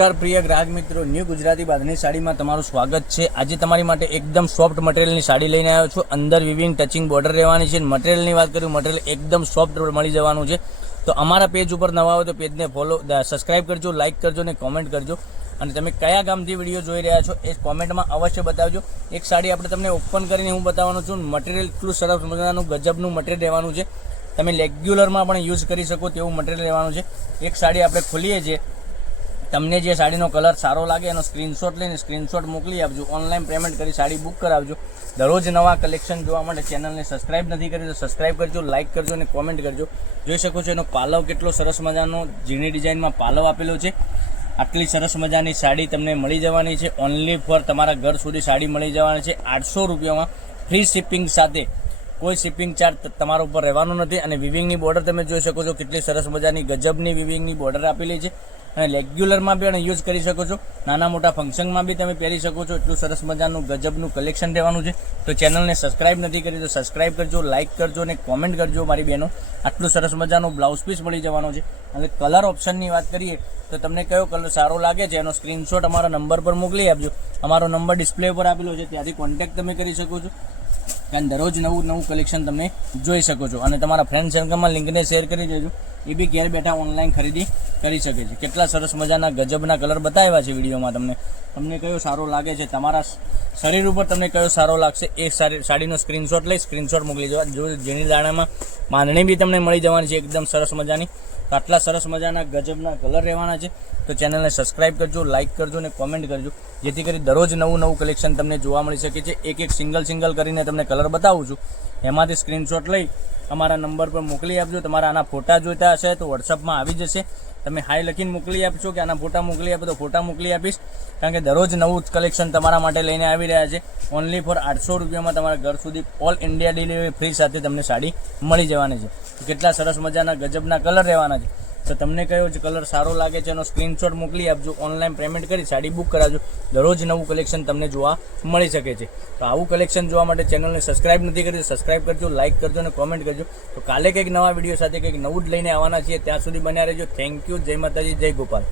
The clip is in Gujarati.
નમસ્કાર પ્રિય ગ્રાહક મિત્રો, ન્યૂ ગુજરાતી બાંધણી સાડીમાં તમારું સ્વાગત છે। આજે તમારી માટે એકદમ સોફ્ટ મટીરિયલની સાડી લઈને આવ્યો છું। અંદર વિવિંગ ટચિંગ બોર્ડર રહેવાની છે। મટીરિયલની વાત કરું, મટીરિયલ એકદમ સોફ્ટ મળી જવાનું છે। તો અમારા પેજ ઉપર નવા હોય તો પેજને ફોલો સબસ્ક્રાઇબ કરજો, લાઇક કરજો અને કોમેન્ટ કરજો। અને તમે કયા ગામથી વિડીયો જોઈ રહ્યા છો એ કોમેન્ટમાં અવશ્ય બતાવજો। એક સાડી આપણે તમને ઓપન કરીને હું બતાવવાનો છું। મટીરિયલ એટલું સરસ મજાનું ગજબનું મટીરિયલ રહેવાનું છે। તમે રેગ્યુલરમાં પણ યુઝ કરી શકો તેવું મટીરિયલ રહેવાનું છે। એક સાડી આપણે ખોલીએ છીએ, તમને જે સાડીનો કલર સારો લાગે એનો સ્ક્રીનશોટ લઈને સ્ક્રીનશોટ મોકલી આપજો। ઓનલાઈન પેમેન્ટ કરી સાડી બુક કરાવજો। દરરોજ નવા કલેક્શન જોવા માટે ચેનલને સબસ્ક્રાઇબ નથી કરી તો સબસ્ક્રાઇબ કરજો, લાઇક કરજો અને કોમેન્ટ કરજો। જોઈ શકો છો એનો પાલવ કેટલો સરસ મજાનો ઝીણી ડિઝાઇનમાં પાલવ આપેલો છે। આટલી સરસ મજાની સાડી તમને મળી જવાની છે। ઓનલી ફોર તમારા ઘર સુધી સાડી મળી જવાની છે 800 રૂપિયામાં, ફ્રી શિપિંગ સાથે। કોઈ શિપિંગ ચાર્જ તમારા ઉપર રહેવાનો નથી। અને વિવિંગની બોર્ડર તમે જોઈ શકો છો, કેટલી સરસ મજાની ગજબની વિવિંગની બોર્ડર આપેલી છે। અને રેગ્યુલરમાં પણ યુઝ કરી શકો છો, નાના મોટા ફંક્શનમાં બી તમે પહેરી શકો છો। એટલું સરસ મજાનું ગજબનું કલેક્શન રહેવાનું છે। તો ચેનલને સબસ્ક્રાઇબ નથી કરી તો સબસ્ક્રાઇબ કરજો, લાઇક કરજો અને કોમેન્ટ કરજો મારી બહેનો। આટલું સરસ મજાનું બ્લાઉઝ પીસ મળી જવાનો છે। અને કલર ઓપ્શનની વાત કરીએ તો તમને કયો કલર સારો લાગે છે એનો સ્ક્રીનશોટ અમારા નંબર પર મોકલી આપજો। અમારો નંબર ડિસ્પ્લે પર આપેલો છે, ત્યાંથી કોન્ટેક્ટ તમે કરી શકો છો। કારણ દરરોજ નવું કલેક્શન તમે જોઈ શકો છો। અને તમારા ફ્રેન્ડ સર્કલમાં લિંકને શેર કરી દેજો, એ બી ઘેર બેઠા ઓનલાઈન ખરીદી કરી શકે છે। કેટલા સરસ મજાના ગજબના કલર બતાવ્યા છે વિડીયોમાં। તમને કયો સારો લાગે છે, તમારા શરીર ઉપર તમને કયો સારો લાગશે એ સાડીનો સ્ક્રીનશોટ લઈ સ્ક્રીનશોટ મોકલી દેવા। જો ઝીણી દાણામાં બાંધણી બી તમને મળી જવાની છે એકદમ સરસ મજાની। તો આટલા સરસ મજાના ગજબના કલર રહેવાના છે। તો ચેનલને સબસ્ક્રાઇબ કરજો, લાઇક કરજો અને કોમેન્ટ કરજો, જેથી કરી દરરોજ નવું કલેક્શન તમને જોવા મળી શકે છે। એક સિંગલ કરીને તમને કલર બતાવું છું, એમાંથી સ્ક્રીનશોટ લઈ અમારા નંબર પર મોકલી આપજો। તમારા આના ફોટા જોઈતા હશે તો વોટ્સઅપમાં આવી જશે, તમે હાઈ લખીને મોકલી આપશો કે આના ફોટા મોકલી આપો તો ફોટા મોકલી આપીશ। કારણ કે દરરોજ નવું કલેક્શન તમારા માટે લઈને આવી રહ્યા છે। ઓનલી ફોર 800 રૂપિયામાં તમારા ઘર સુધી ઓલ ઇન્ડિયા ડિલિવરી ફ્રી સાથે તમને સાડી મળી જવાની છે। કેટલા સરસ મજાના ગજબના કલર રહેવાના છે। તો તમને કયો કલર સારો લાગે છે એનો સ્ક્રીનશોટ મોકલી આપજો, ઓનલાઈન પેમેન્ટ કરી સાડી બુક કરાવજો। દરરોજ નવું કલેક્શન તમને જોવા મળી શકે છે। તો આવું કલેક્શન જોવા માટે ચેનલને સબસ્ક્રાઇબ નથી કરી સબસ્ક્રાઇબ કરજો, લાઇક કરજો અને કોમેન્ટ કરજો। તો કાલે કંઈક નવા વિડીયો સાથે કંઈક નવું જ લઈને આવવાના છીએ, ત્યાં સુધી બન્યા રહેજો। થેન્ક યુ, જય માતાજી, જય ગોપાલ।